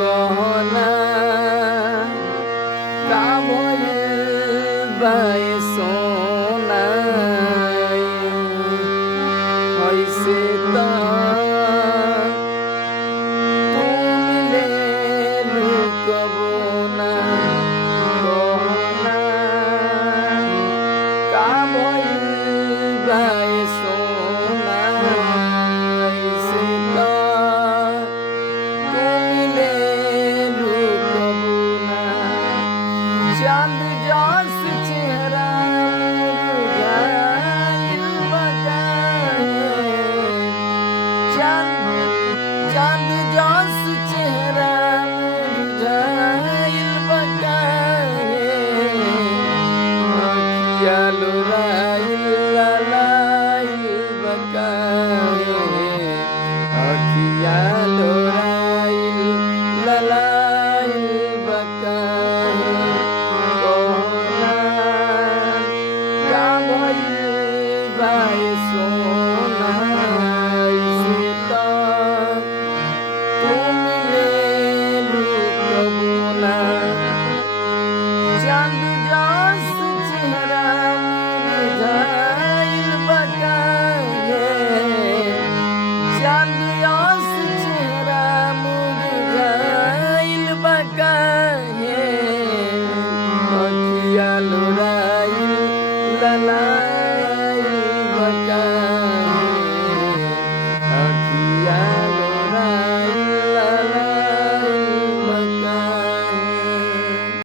कहना का भइल बा ए सोना ऐसे त तू मिलेलु कबो ना कहना का भइल बा ए सोना ऐसे त तू मिलेलु कबो ना चांद जस चेहरा मुरझाइल बा काहे चांद जस चेहरा मुरझाइल बा काहे अखिया लोराइल ललाइल बा काहे अखिया लोराइल ललाइल बा काहे कहना का भइल बा ए सोना